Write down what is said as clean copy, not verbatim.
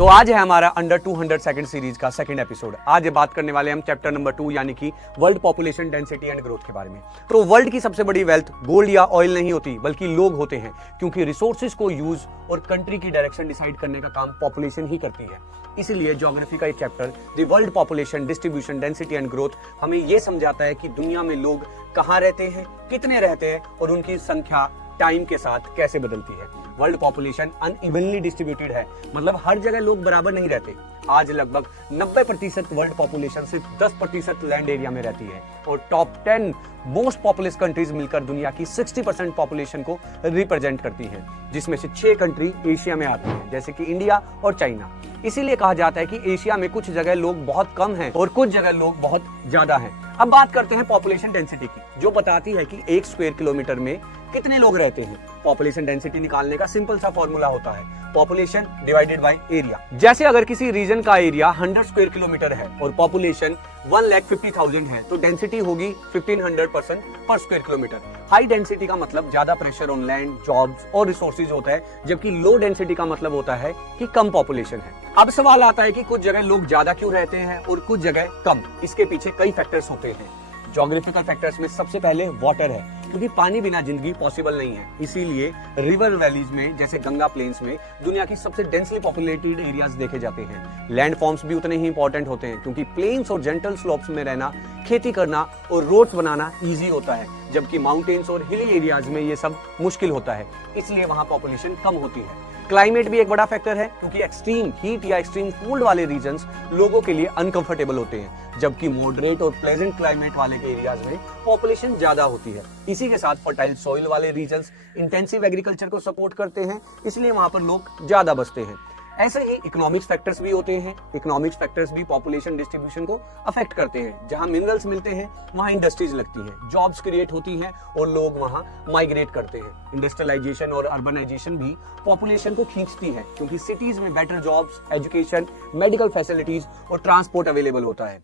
तो आज है हमारा अंडर 200 सेकंड सीरीज का सेकंड एपिसोड। आज बात करने वाले हम चैप्टर नंबर 2 यानी कि world population density and growth के बारे में। तो वर्ल्ड की सबसे बड़ी वेल्थ गोल्ड या ऑयल नहीं होती बल्कि लोग होते हैं, क्योंकि रिसोर्सेज को यूज और कंट्री की डायरेक्शन डिसाइड करने का काम पॉपुलेशन ही करती है। इसीलिए ज्योग्राफी का एक chapter the world population distribution density and growth हमें यह समझाता है कि दुनिया में लोग कहाँ रहते हैं, कितने रहते हैं और उनकी संख्या टाइम के साथ कैसे बदलती है। वर्ल्ड पॉपुलेशन अनइवनली डिस्ट्रीब्यूटेड है, मतलब हर जगह लोग बराबर नहीं रहते। आज लगभग 90% वर्ल्ड पॉपुलेशन सिर्फ 10% लैंड एरिया में रहती है और टॉप 10 मोस्ट पॉपुलस कंट्रीज मिलकर दुनिया की 60% पॉपुलेशन को रिप्रेजेंट करती है, जिसमें से 6 कंट्री एशिया में आती हैं, जैसे कि इंडिया और चाइना। इसीलिए कहा जाता है कि एशिया में कुछ जगह लोग बहुत कम हैं और कुछ जगह लोग बहुत ज्यादा हैं। अब बात करते हैं पॉपुलेशन डेंसिटी की, जो बताती है कि 1 स्क्वायर किलोमीटर में कितने लोग रहते हैं। पॉपुलेशन डेंसिटी निकालने का सिंपल सा फॉर्मूला होता है पॉपुलेशन डिवाइडेड बाय एरिया। जैसे अगर किसी रीजन का एरिया 100 स्क्वायर किलोमीटर है और पॉपुलेशन 1,50,000 है तो डेंसिटी होगी 1500% पर स्क्वायर किलोमीटर। हाई डेंसिटी का मतलब ज्यादा प्रेशर ऑन लैंड, जॉब्स और रिसोर्सेज होता है, जबकि लो डेंसिटी का मतलब होता है कि कम पॉपुलेशन है। अब सवाल आता है कि कुछ जगह लोग ज्यादा क्यों रहते हैं और कुछ जगह कम। इसके पीछे कई फैक्टर्स होते हैं। ज्योग्राफिकल फैक्टर्स में सबसे पहले वाटर है, क्योंकि पानी बिना जिंदगी पॉसिबल नहीं है। इसीलिए रिवर वैलीज में जैसे गंगा प्लेन्स में दुनिया की सबसे डेंसली पॉपुलेटेड एरियाज देखे जाते हैं। लैंड फॉर्म्स भी उतने ही इंपॉर्टेंट होते हैं, क्योंकि प्लेन्स और जेंटल स्लोप्स में रहना, खेती करना और रोड्स बनाना इजी होता है, जबकि माउंटेन्स और हिली एरियाज में ये सब मुश्किल होता है, इसलिए वहां पॉपुलेशन कम होती है। क्लाइमेट भी एक बड़ा फैक्टर है, क्योंकि एक्सट्रीम हीट या एक्सट्रीम कोल्ड वाले रीजन्स लोगों के लिए अनकंफर्टेबल होते हैं, जबकि मॉडरेट और प्लेजेंट क्लाइमेट वाले एरियाज में पॉपुलेशन ज्यादा होती है। इसी के साथ फर्टाइल सॉइल वाले रीजन्स इंटेंसिव एग्रीकल्चर को सपोर्ट करते हैं, इसलिए वहां पर लोग ज्यादा बसते हैं। ऐसे ही इकोनॉमिक्स फैक्टर्स भी होते हैं। इकोनॉमिक्स फैक्टर्स भी पॉपुलेशन डिस्ट्रीब्यूशन को अफेक्ट करते हैं। जहां मिनरल्स मिलते हैं वहां इंडस्ट्रीज लगती हैं, जॉब्स क्रिएट होती हैं और लोग वहां माइग्रेट करते हैं। इंडस्ट्रियलाइजेशन और अर्बनाइजेशन भी पॉपुलेशन को खींचती है, क्योंकि सिटीज में better jobs, education, medical facilities और ट्रांसपोर्ट अवेलेबल होता है।